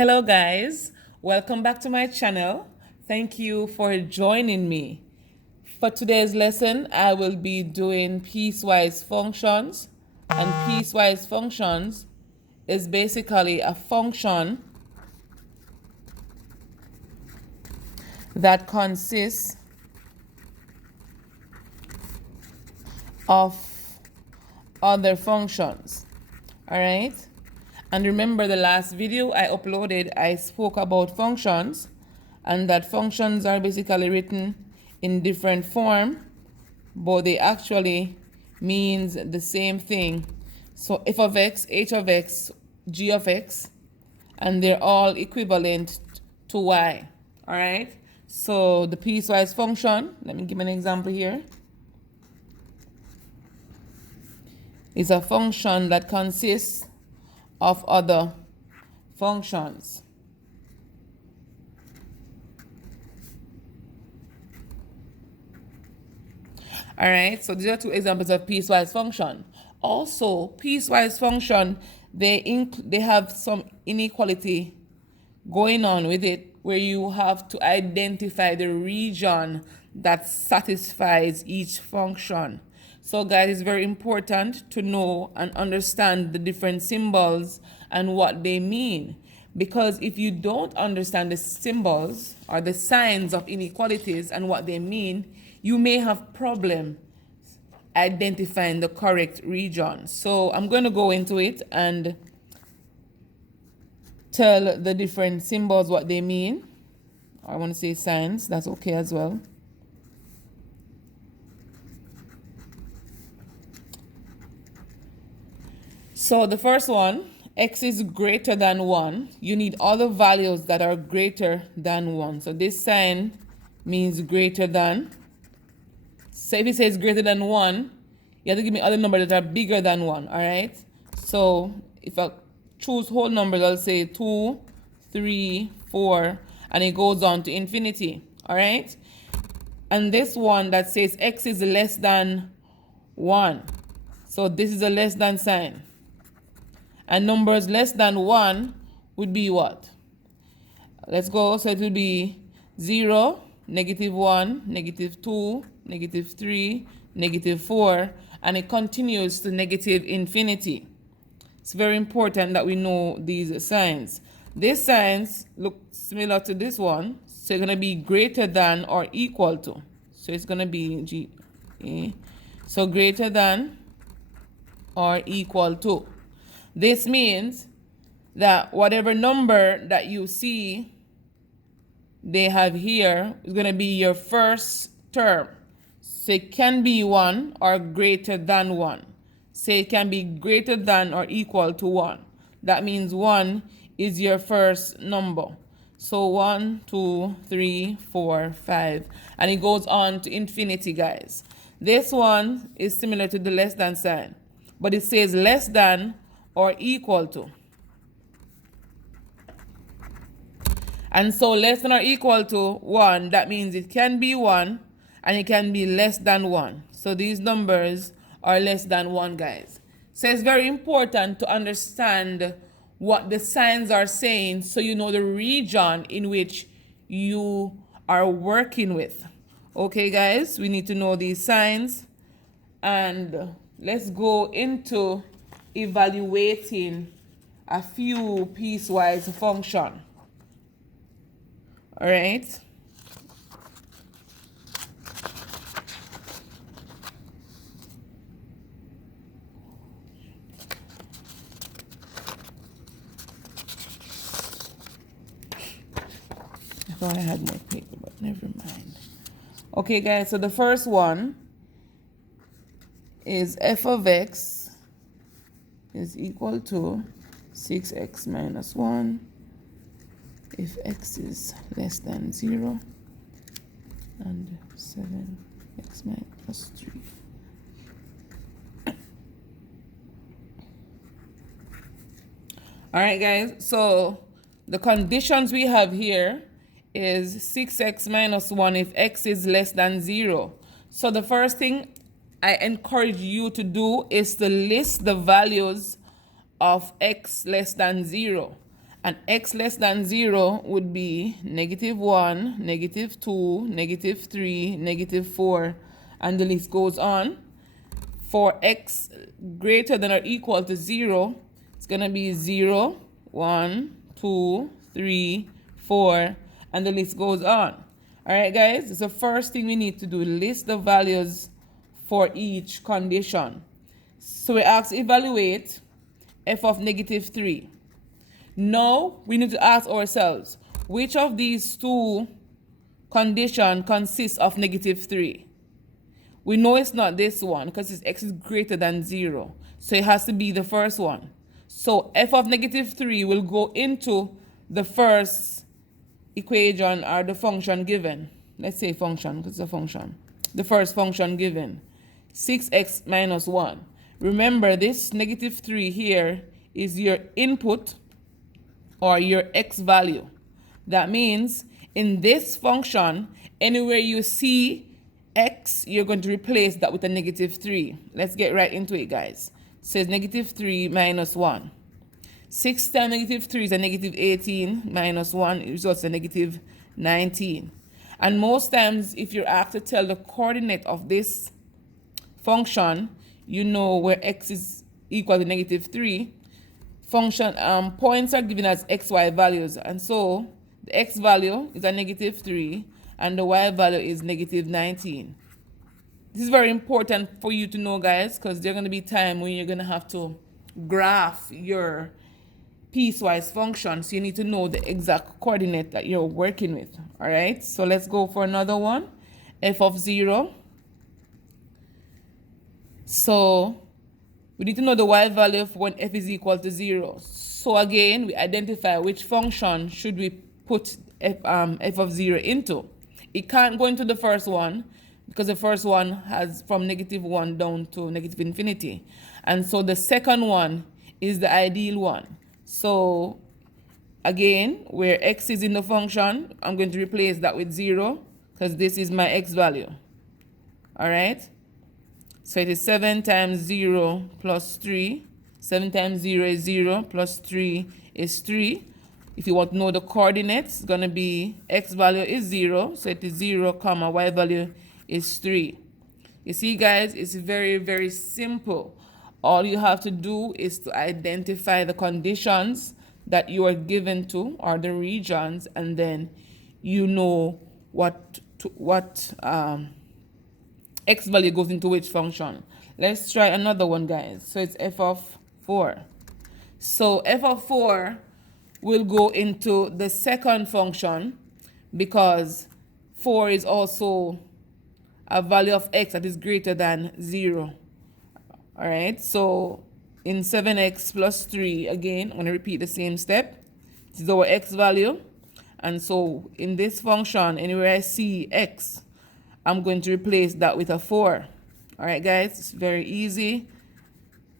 Hello guys, welcome back to my channel. Thank you for joining me. For today's lesson, I will be doing piecewise functions, and piecewise functions is basically a function that consists of other functions. All right? And remember the last video I uploaded, I spoke about functions, and that functions are basically written in different form, but they actually means the same thing. So f of x, h of x, g of x, and they're all equivalent to y. All right? So the piecewise function, let me give an example here, is a function that consists of other functions. All right, so these are two examples of piecewise function. Also, piecewise function, they have some inequality going on with it, where you have to identify the region that satisfies each function. So guys, it's very important to know and understand the different symbols and what they mean. Because if you don't understand the symbols or the signs of inequalities and what they mean, you may have problem identifying the correct region. So I'm going to go into it and tell the different symbols what they mean. I want to say signs, that's okay as well. So the first one, x is greater than 1. You need all the values that are greater than 1. So this sign means greater than. So if it says greater than 1, you have to give me other numbers that are bigger than 1, all right? So if I choose whole numbers, I'll say 2, 3, 4, and it goes on to infinity, all right? And this one that says x is less than 1. So this is a less than sign. And numbers less than 1 would be what? Let's go. So it will be 0, -1, -2, -3, -4, and it continues to negative infinity. It's very important that we know these signs. These signs look similar to this one. So it's going to be greater than or equal to. So it's going to be G. So greater than or equal to. This means that whatever number that you see they have here is going to be your first term. So it can be 1 or greater than 1. So it can be greater than or equal to 1. That means 1 is your first number. So 1, 2, 3, 4, 5. And it goes on to infinity, guys. This one is similar to the less than sign, but it says less than or equal to. And so less than or equal to 1, that means it can be 1 and it can be less than 1. So these numbers are less than 1, guys. So it's very important to understand what the signs are saying so you know the region in which you are working with. Okay, guys, we need to know these signs. And let's go into evaluating a few piecewise function. All right. I thought I had more paper, but never mind. Okay, guys, so the first one is f of x is equal to 6x minus 1 if x is less than 0 and 7x minus 3. All right, guys, so the conditions we have here is 6x minus 1 if x is less than 0. So the first thing I encourage you to do is to list the values of x less than 0. And x less than 0 would be -1, -2, -3, -4, and the list goes on. For x greater than or equal to 0, it's going to be 0, 1, 2, 3, 4, and the list goes on. All right, guys, it's the first thing we need to do, list the values for each condition. So we ask evaluate f of -3. Now we need to ask ourselves, which of these two conditions consists of -3? We know it's not this one because x is greater than 0. So it has to be the first one. So f of -3 will go into the first equation or the function given. Let's say function because it's a function. The first function given, 6x minus 1. Remember, this -3 here is your input or your x value. That means in this function, anywhere you see x, you're going to replace that with a -3. Let's get right into it, guys. It says -3 minus 1. 6 times -3 is a -18 minus 1. It results in -19. And most times, if you're asked to tell the coordinate of this function, you know where x is equal to -3. Function points are given as xy values, and so the x value is a -3 and the y value is -19. This is very important for you to know, guys, because there's going to be time when you're going to have to graph your piecewise function, so you need to know the exact coordinate that you're working with. All right, so let's go for another one, f of 0. So we need to know the y value for when f is equal to 0. So again, we identify which function should we put f of 0 into. It can't go into the first one because the first one has from -1 down to -infinity. And so the second one is the ideal one. So again, where x is in the function, I'm going to replace that with 0 because this is my x value. All right? So it is 7 times 0 plus 3. 7 times 0 is 0 plus 3 is 3. If you want to know the coordinates, it's going to be x value is 0. So it is 0, comma, y value is 3. You see, guys, it's very, very simple. All you have to do is to identify the conditions that you are given to, or the regions, and then you know what x value goes into which function. Let's try another one, guys. So it's f of 4. So f of 4 will go into the second function because 4 is also a value of x that is greater than 0. All right, so in 7x plus 3, again, I'm going to repeat the same step. This is our x value. And so in this function, anywhere I see x, I'm going to replace that with a 4. All right, guys, it's very easy,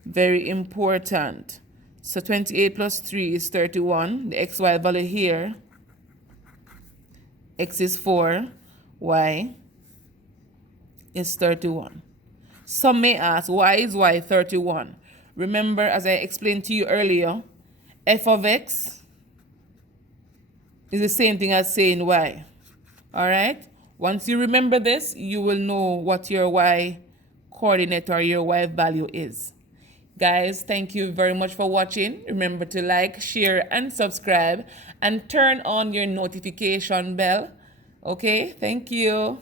very important. So 28 plus 3 is 31. The xy value here, x is 4, y is 31. Some may ask, why is y 31? Remember, as I explained to you earlier, f of x is the same thing as saying y. All right? Once you remember this, you will know what your y coordinate or your y value is. Guys, thank you very much for watching. Remember to like, share, and subscribe, and turn on your notification bell. Okay? Thank you.